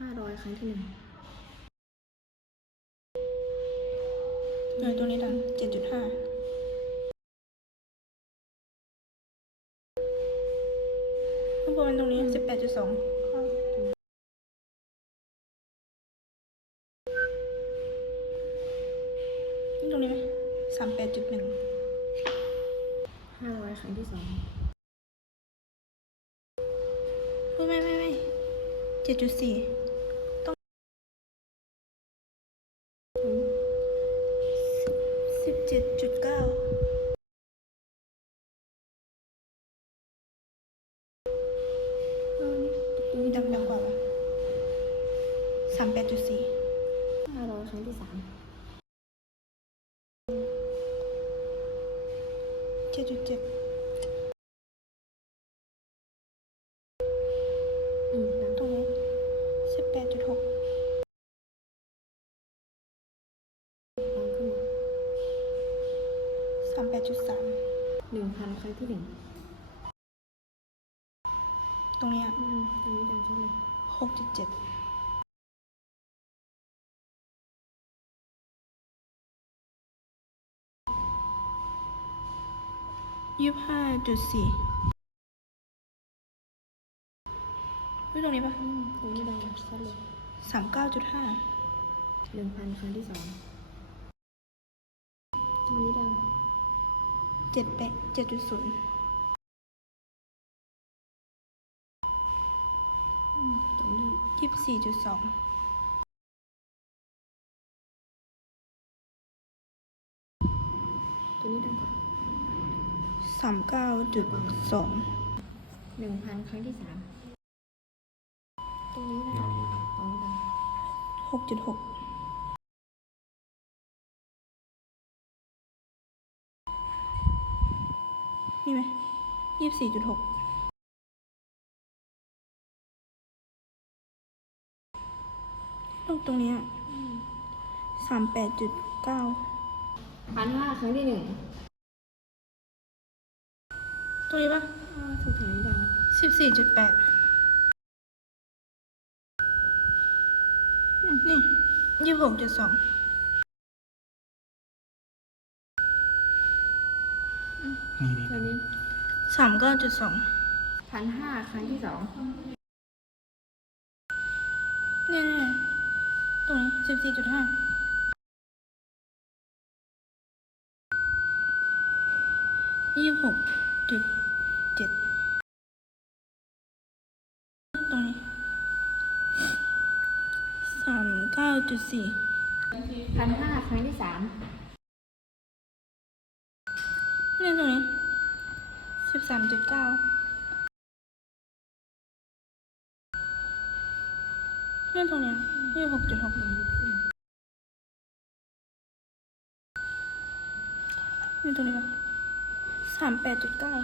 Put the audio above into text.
ห้าร้อยครั้งที่หนึ่งเออตัวนี้ดังเจ็ดจุดห้าข้างบนมันตรงนี้สิบแปดจุดสองนี่ตรงนี้ไหมสามแปดจุดหนึ่งห้าร้อยครั้งที่สองไม่ไม่ไม่ไม่เจ็ดจุดสี่ต้องสิบ เจ็ดจุดเก้าเออนี่ตัวนี้ดังดังกว่าปะสามแปดจุดสี่ห้าร้อยครั้งที่สามเจ็ดจุดเจ็ด อืมดัง ตรงนี้สิบแปดจุดหก ดังขึ้นมา สามแปดจุดสามหนึ่งพันครั้งที่หนึ่งตรงเนี้ยอืมตรงนี้ดังชัดเลยหกจุดเจ็ดยี่ห้าจุดสี่วิตรงนี้ปะอืมตรงนี้ดังชัดเลยสามเก้าจุดห้าหนึ่งพันครั้งที่สองตรงนี้ดัง เจ็ดแปดเจ็ดจุดศูนย์อืมตรงนี้ยี่สิบสี่จุดสองตรงนี้ดังกว่าสามเก้าจุดสองหนึ่งพันครั้งที่สามตรงนี้ดังตรงนี้ดังหกจุดหก มีไหมยี่สิบสี่จุดหกตรงตรงเนี้สามแปดจุดเก้าพันห้าครั้งที่หนึ่งตรงนี้ปะอ่าสุดท้ายดังสิบสี่จุดแปดนี่ยี่หกจุดสอง ตอนนี้สามเก้าจุดสองพันห้าครั้งที่สองเนี่ยเนี่ยตรงนี้สิบสี่จุดห้ายี่หกจุดเจ็ดตรงนี้สามเก้าจุดสี่พันห้าครั้งที่สามเนี่ยตรงนี้สิบสามจุดเก้าเนี่ยตรงเนี้ยี่หกจุดหกเนี่ยตรงนี้ปะสามแปดจุดเก้า